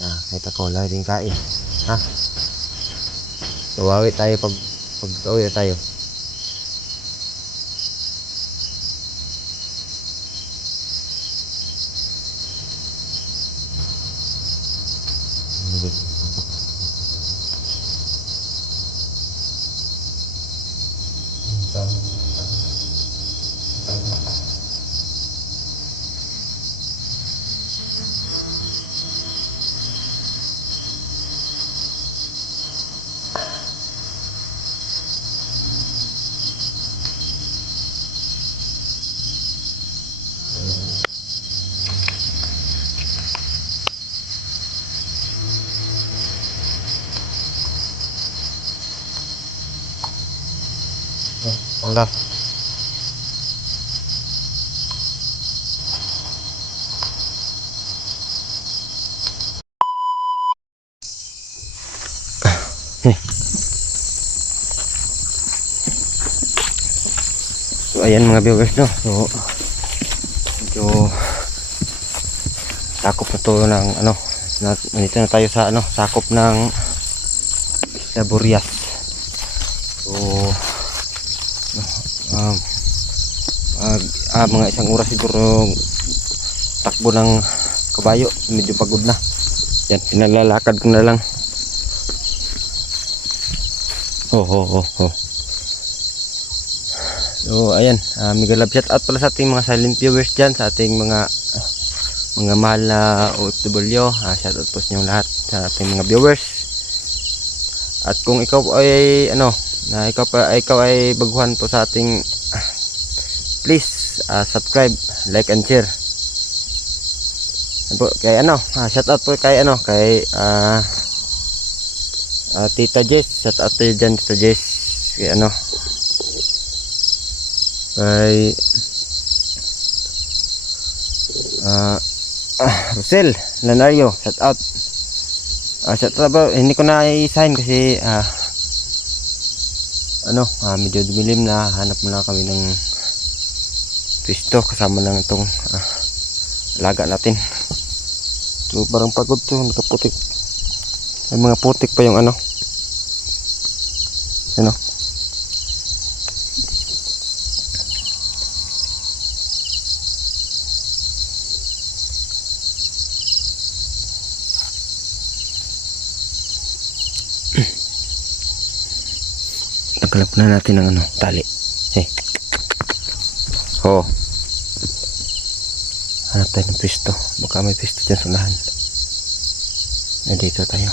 Kahit ako wala din kain. Ha? Tuwawi tayo pag uwi tayo. Wala. So ayan mga viewers, no. So medyo sakop na to ng ano, nandito na tayo sa ano, sakop ng Laborias. So mga isang oras siguro takbo ng kabayo, medyo pagod na. Yan, pinalalakad ko na lang. So ayan, mega love shout out pala sa ating mga silent viewers dyan, sa ating mga mahal na OFW. Shout out po sa inyong lahat, sa ating mga viewers. At kung ikaw ay ano, ikaw ay baguhan po sa ating, please subscribe, like and share. Kay ano, shout out po kay ano, kay Tita Jess, shout out to you dyan, Tita Jess. Kay ano, kay Rosel Lanario, shout out. Shout out ba, hindi ko na i-sign kasi ano, medyo dumilim na, hanap muna kami ng pisto kasama lang itong alaga natin. So parang pagod to, nakaputik, may mga putik pa yung ano, ano. Nagkalap na natin ng ano, tali. Hanap tayo ng pisto, baka may pisto dyan sa unahan. Dito tayo.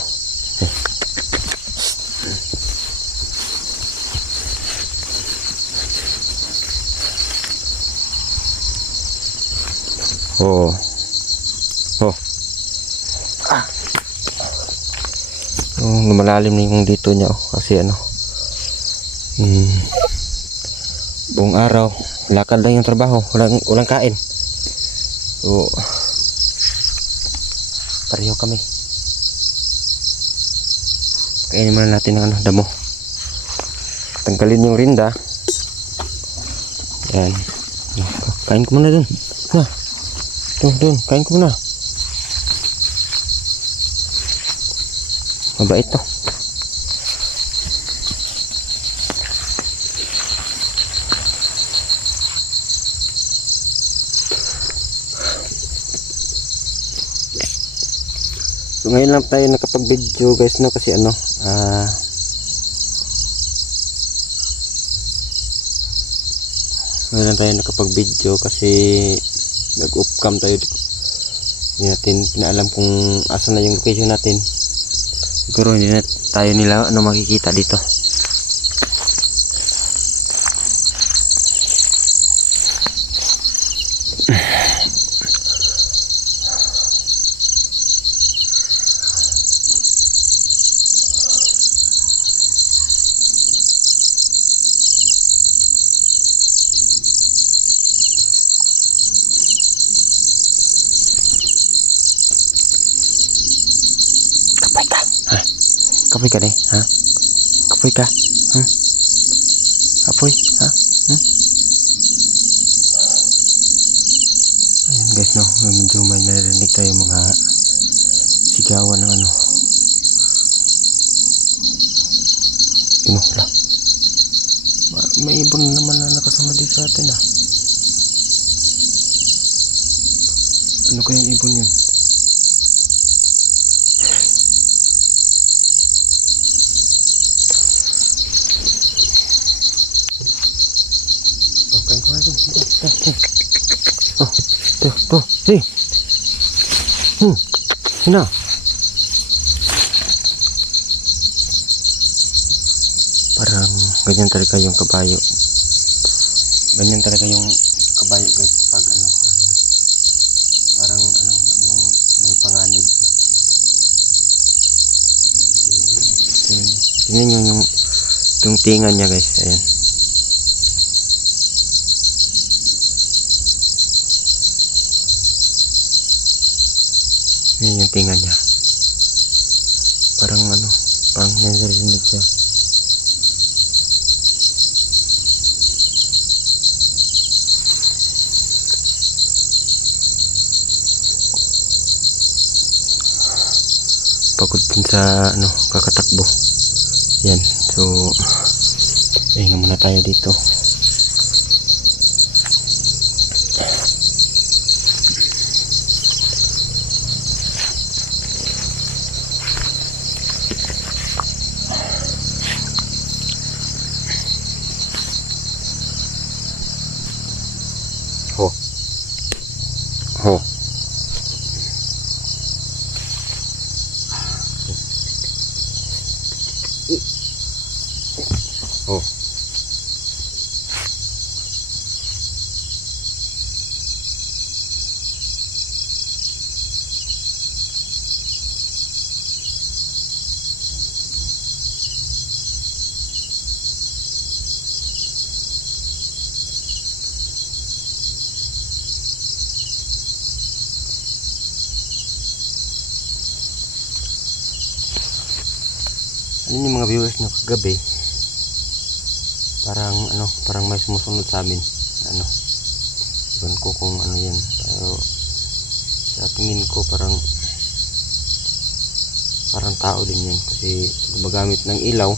Lumalalim na yung dito niya, kasi ano, buong araw lakad lang yung trabaho, walang kain. So pareho kami, kainin muna natin ng ano, damo. Tanggalin yung rinda. Yan, kain ko muna dun. Dun, kain ko muna. Mabait to. So ngayon lang tayo nakapag-video guys, no, kasi ano, ngayon lang tayo nakapag-video kasi nag-off cam tayo. Hindi natin pinaalam kung asan na yung location natin. Siguro hindi na tayo nila ano makikita dito. Kapoy ka deh, ha? Kapoy ka, ha? Kapoy, ha? Ayan guys, no, medyo may narinig tayo mga sigawan ng ano. Inukla. May ibon naman na nakasunod din sa atin ah. Ano kayang ibon yun? Okay, kuha ito. Oh, ito. Hey! Sina? Parang ganyan talaga yung kabayo. Ganyan talaga yung kabayo guys pag ano. Parang ano yung may panganib. Tingnan nyo yung tinga niya guys. Ayan. Ayan yung tinga niya. Parang ano, parang nanirinig siya. Pagod din sa ano, kakatakbo. Yan. So, hinga muna tayo dito. Ho. Ho. Oh. Ano yung mga viewers na kagabi? Parang may sumusunod sa amin. Ano? Iban ko kung ano yan. Pero sa tingin ko parang tao din yan kasi gumagamit ng ilaw.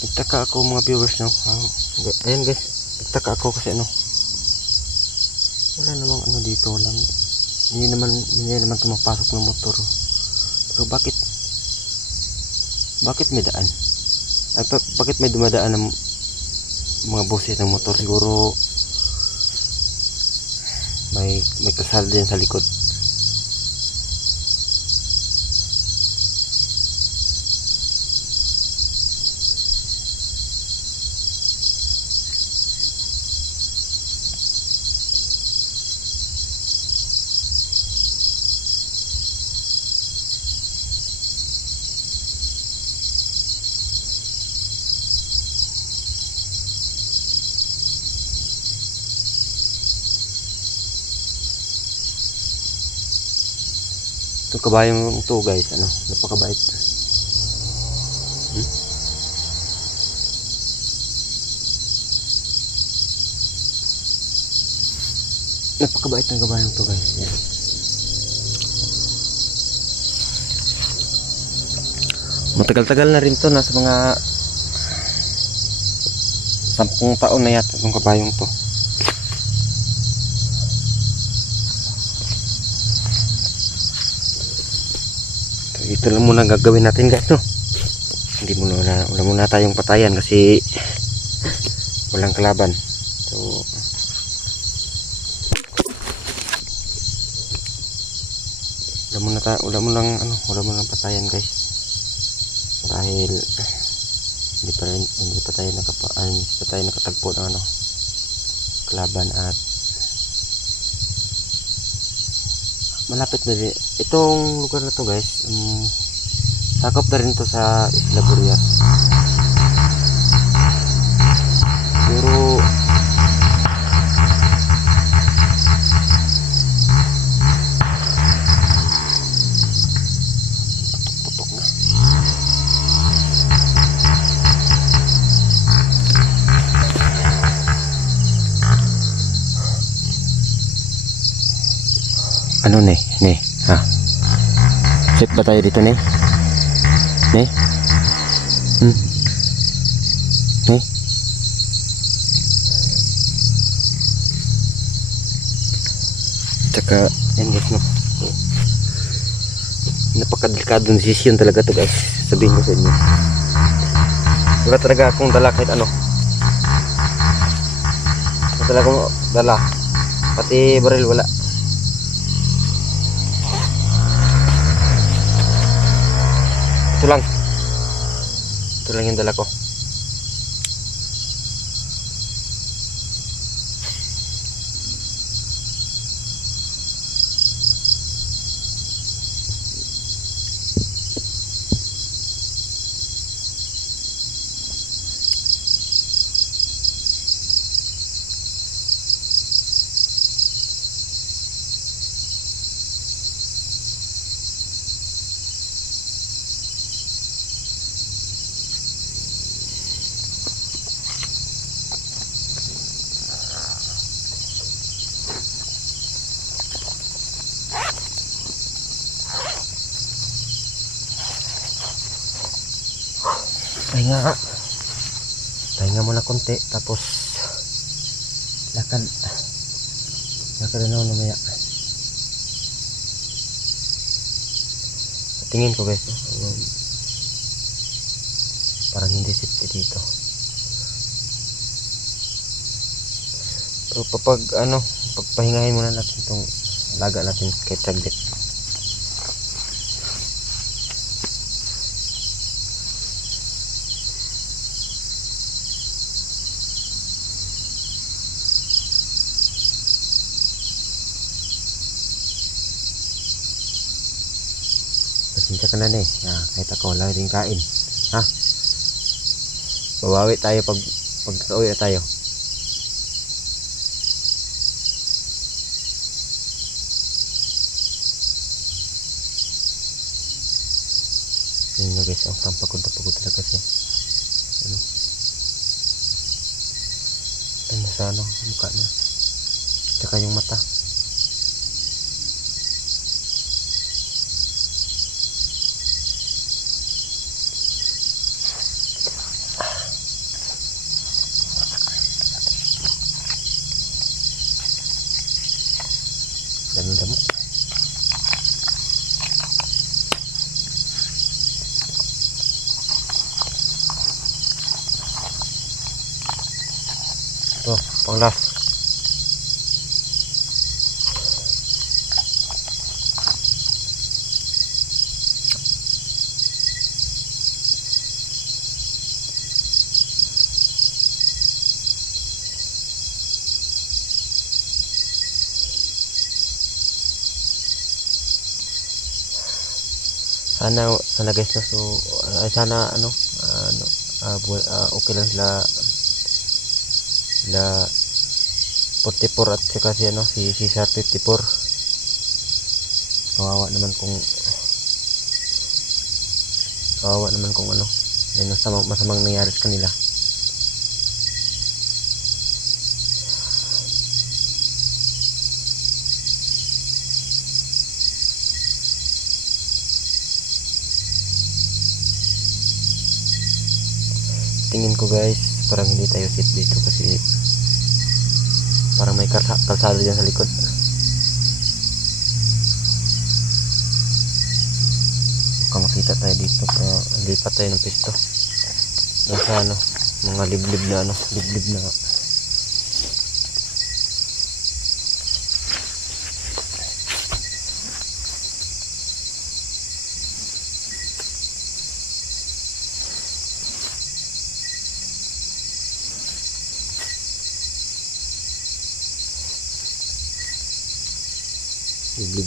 Nagtaka ako mga viewers no. Ayan guys, nagtaka ako kasi ano, wala namang ano dito, hindi naman tumapasok ng motor. Pero bakit may daan? Ay, bakit may dumadaan ng mga boses ng motor? Siguro may kasal din sa likod. Itong kabayong ito guys, ano, napakabait. Napakabait ng kabayong ito guys. Yan. Matagal-tagal na rin to, nasa mga 10 taon na yata itong kabayong to. Ito lang muna gagawin natin guys no. Wala muna tayong patayan kasi walang kalaban. So wala muna patayan guys. Dahil hindi pa tayo nakatagpo ng ano kalaban at malapit na rin itong lugar na to guys. Sakop na rin to sa Isla Burias. Pero Ano ne? Ne? Ha? Safe ba tayo dito ne? Ne? Hmm? Ne? Tsaka, yan guys no. Napakadelikadong desisyon talaga to guys. Sabihin ko sa inyo. Wala talaga akong dala kahit ano. Wala talaga akong dala. Pati baril wala. Ito lang. Ito lang yung dala ko. Pahinga. Pahinga muna konti. Tapos lakad. Lakad na mamaya. Tingin ko guys. Parang hindi safety dito. Pero pag ano, pagpahingahin muna natin itong laga natin kahit saglit. Pasensya ka na kahit ako wala rin kain. Ha? Bawawi tayo pag uwi na tayo. Yun nga guys, ang pagod na pagod talaga siya. Ano? Ano sa ano, mukha niya. Tsaka yung mata. Damo-damo. Ito, pang last. Sana guys no, so sana okay lang sila 44 at saka si Cesar 54. Kawawa naman kung may masamang nangyari sa kanila. Tingin ko guys, parang hindi tayo safe dito kasi parang may kalsada dyan sa likod. Baka makita tayo dito pero lipat tayo ng pisto. Nasa mga liblib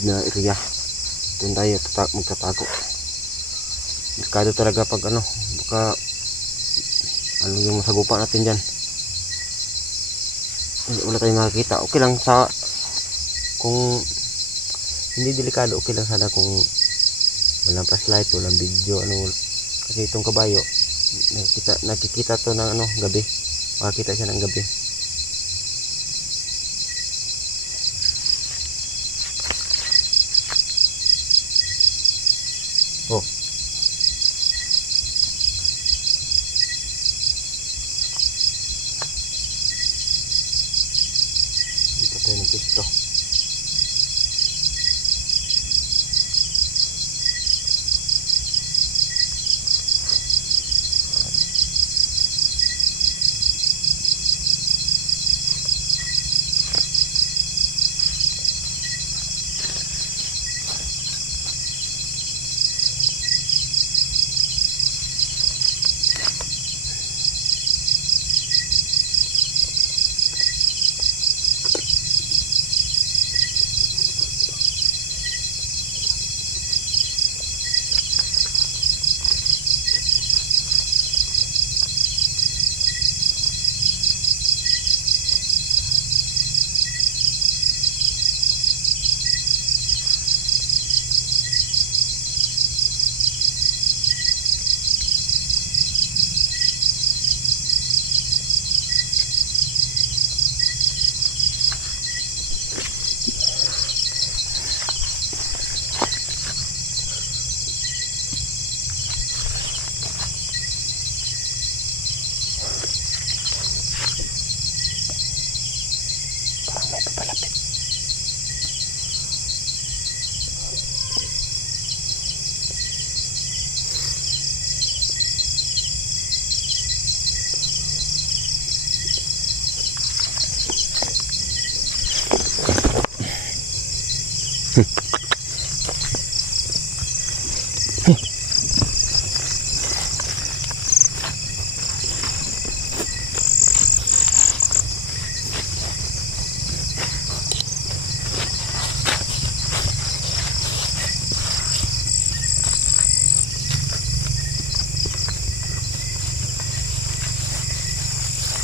na area. Doon tayo magtatago. Delikado talaga pag baka yung masagupa natin dyan. Wala tayong makikita. Okay lang kung hindi delikado, okay lang sana kung walang flashlight, walang video, kasi itong kabayo nakikita to ng gabi. Makikita siya ng gabi. Oh. Dito tayo ng pisto. Parang may papalapit.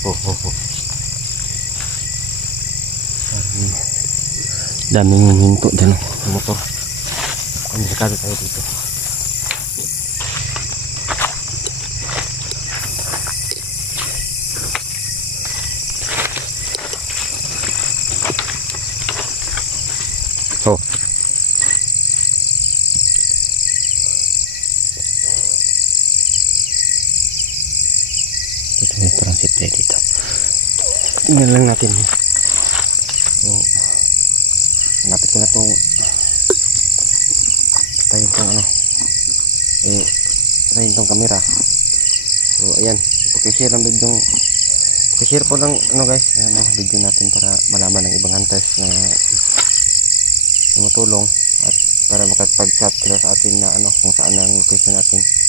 Oh, oh, oh. Daming hinto dyan ang motor. Ang delikado tayo dito. Oh. Dito may transit tayo dito. Tingnan lang natin. So, malapit ko na itong tayo itong ano tayo itong camera. So ayan, pakishare ang video, pakishare po lang ano guys, ano, video natin para malaman ng ibang hunters na tumutulong at para makapag-chat sila sa atin na ano kung saan ang location natin.